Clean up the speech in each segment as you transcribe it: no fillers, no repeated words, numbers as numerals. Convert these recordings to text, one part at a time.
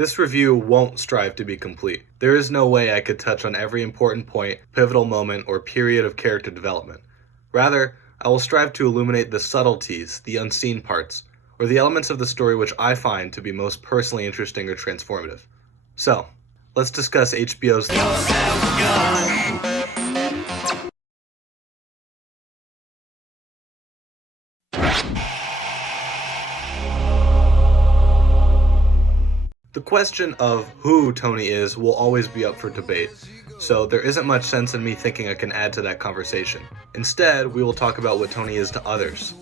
This review won't strive to be complete. There is no way I could touch on every important point, pivotal moment, or period of character development. Rather, I will strive to illuminate the subtleties, the unseen parts, or the elements of the story which I find to be most personally interesting or transformative. So, let's discuss HBO's The question of who Tony is will always be up for debate, so there isn't much sense in me thinking I can add to that conversation. Instead, we will talk about what Tony is to others.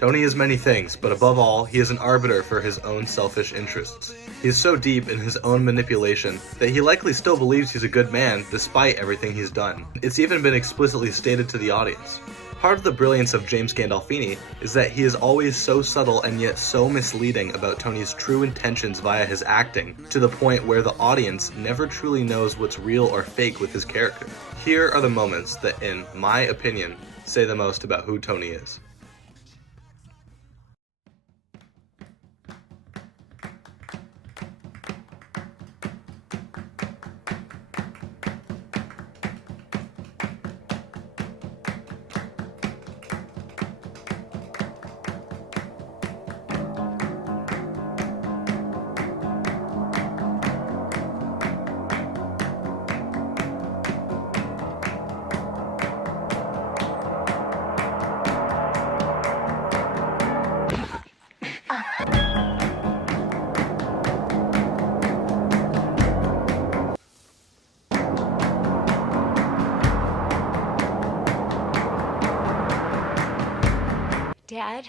Tony is many things, but above all, he is an arbiter for his own selfish interests. He is so deep in his own manipulation that he likely still believes he's a good man despite everything he's done. It's even been explicitly stated to the audience. Part of the brilliance of James Gandolfini is that he is always so subtle and yet so misleading about Tony's true intentions via his acting, to the point where the audience never truly knows what's real or fake with his character. Here are the moments that, in my opinion, say the most about who Tony is. Dad?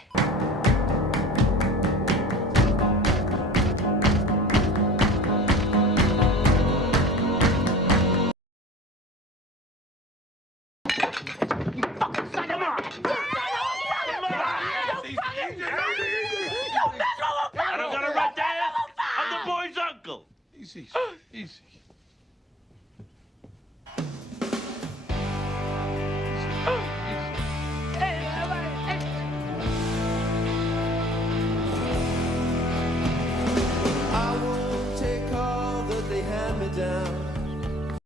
I don't gotta run, Dad. I'm the boy's uncle. Easy, easy. I won't take all that they hand me down.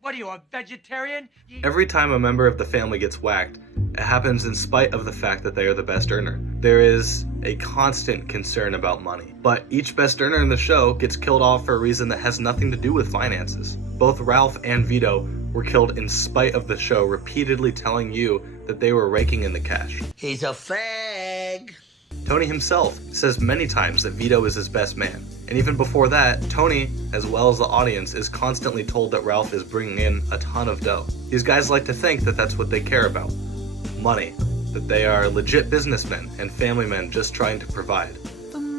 What are you, a vegetarian? Every time a member of the family gets whacked, it happens in spite of the fact that they are the best earner. There is a constant concern about money, but each best earner in the show gets killed off for a reason that has nothing to do with finances. Both Ralph and Vito were killed in spite of the show repeatedly telling you that they were raking in the cash. He's a fag. Tony himself says many times that Vito is his best man. And even before that, Tony, as well as the audience, is constantly told that Ralph is bringing in a ton of dough. These guys like to think that that's what they care about. Money. That they are legit businessmen and family men just trying to provide.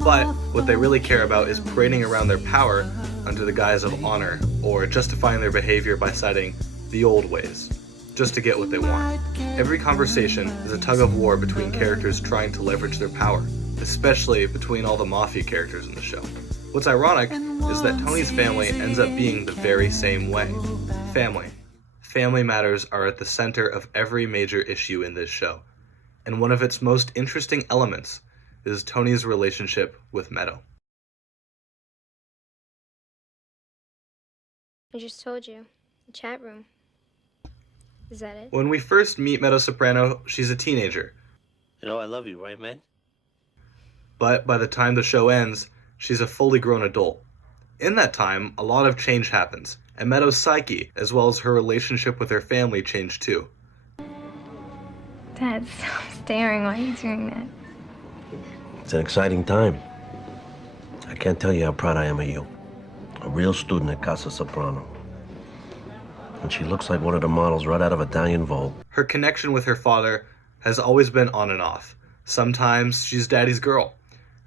But what they really care about is parading around their power under the guise of honor, or justifying their behavior by citing the old ways, just to get what they want. Every conversation is a tug of war between characters trying to leverage their power, especially between all the mafia characters in the show. What's ironic is that Tony's family ends up being the very same way. Family. Family matters are at the center of every major issue in this show, and one of its most interesting elements is Tony's relationship with Meadow. I just told you. The chat room. Is that it? When we first meet Meadow Soprano, she's a teenager. You know I love you, right, man? But by the time the show ends, she's a fully grown adult. In that time, a lot of change happens, and Meadow's psyche, as well as her relationship with her family, change too. Dad, stop staring. Why are you doing that? It's an exciting time. I can't tell you how proud I am of you. A real student at Casa Soprano. And she looks like one of the models right out of Italian Vogue. Her connection with her father has always been on and off. Sometimes she's daddy's girl,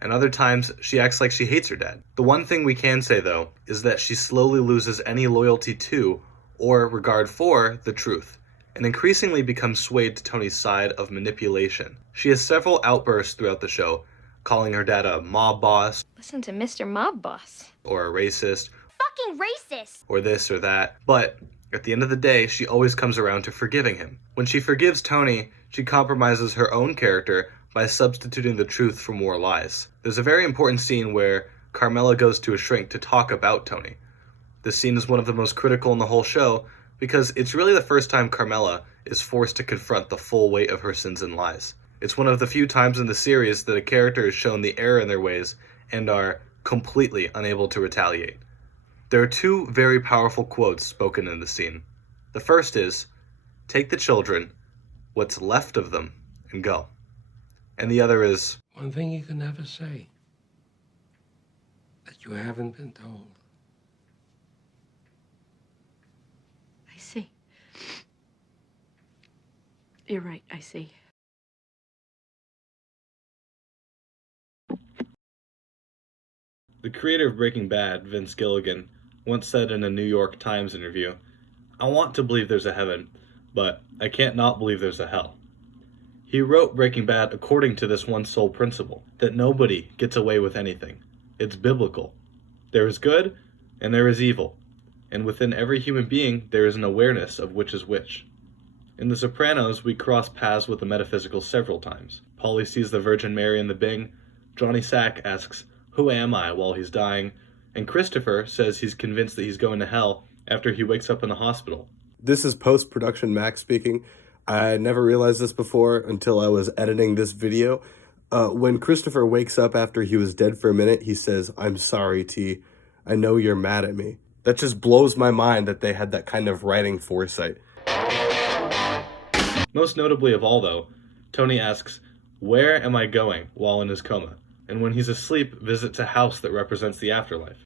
and other times she acts like she hates her dad. The one thing we can say, though, is that she slowly loses any loyalty to or regard for the truth, and increasingly becomes swayed to Tony's side of manipulation. She has several outbursts throughout the show, calling her dad a mob boss, Listen to Mr. Mob Boss. or a racist, Fucking racist! or this or that, but At the end of the day, she always comes around to forgiving him. When she forgives Tony, she compromises her own character by substituting the truth for more lies. There's a very important scene where Carmela goes to a shrink to talk about Tony. This scene is one of the most critical in the whole show because it's really the first time Carmela is forced to confront the full weight of her sins and lies. It's one of the few times in the series that a character is shown the error in their ways and are completely unable to retaliate. There are two very powerful quotes spoken in the scene. The first is, "Take the children, what's left of them, and go." And the other is, "One thing you can never say that you haven't been told." I see. You're right, I see. The creator of Breaking Bad, Vince Gilligan, once said in a New York Times interview, "I want to believe there's a heaven, but I can't not believe there's a hell." He wrote Breaking Bad according to this one sole principle, that nobody gets away with anything. It's biblical. There is good, and there is evil, and within every human being there is an awareness of which is which. In The Sopranos, we cross paths with the metaphysical several times. Paulie sees the Virgin Mary in the Bing, Johnny Sack asks, "Who am I?" while he's dying, and Christopher says he's convinced that he's going to hell after he wakes up in the hospital. This is post-production Max speaking. I never realized this before until I was editing this video. When Christopher wakes up after he was dead for a minute, he says, "I'm sorry, T. I know you're mad at me." That just blows my mind that they had that kind of writing foresight. Most notably of all, though, Tony asks, "Where am I going?" while in his coma, and when he's asleep, visits a house that represents the afterlife.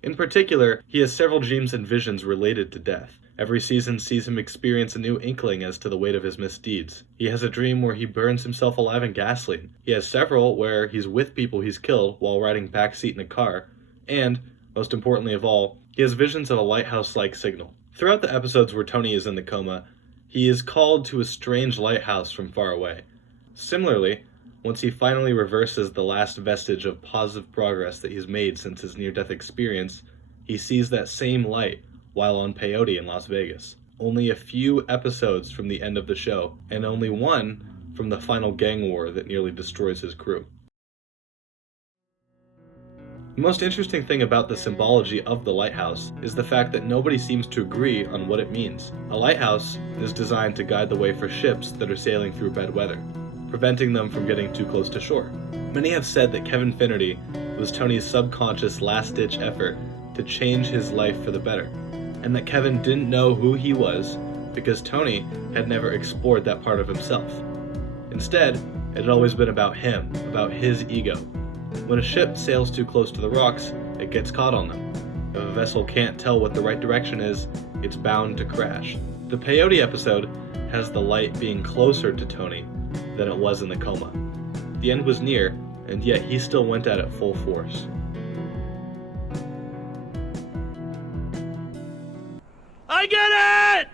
In particular, he has several dreams and visions related to death. Every season sees him experience a new inkling as to the weight of his misdeeds. He has a dream where he burns himself alive in gasoline. He has several where he's with people he's killed while riding backseat in a car. And, most importantly of all, he has visions of a lighthouse-like signal. Throughout the episodes where Tony is in the coma, he is called to a strange lighthouse from far away. Similarly, once he finally reverses the last vestige of positive progress that he's made since his near-death experience, he sees that same light while on peyote in Las Vegas. Only a few episodes from the end of the show, and only one from the final gang war that nearly destroys his crew. The most interesting thing about the symbology of the lighthouse is the fact that nobody seems to agree on what it means. A lighthouse is designed to guide the way for ships that are sailing through bad weather, preventing them from getting too close to shore. Many have said that Kevin Finnerty was Tony's subconscious last-ditch effort to change his life for the better, and that Kevin didn't know who he was because Tony had never explored that part of himself. Instead, it had always been about him, about his ego. When a ship sails too close to the rocks, it gets caught on them. If a vessel can't tell what the right direction is, it's bound to crash. The peyote episode has the light being closer to Tony than it was in the coma. The end was near, and yet he still went at it full force. I get it!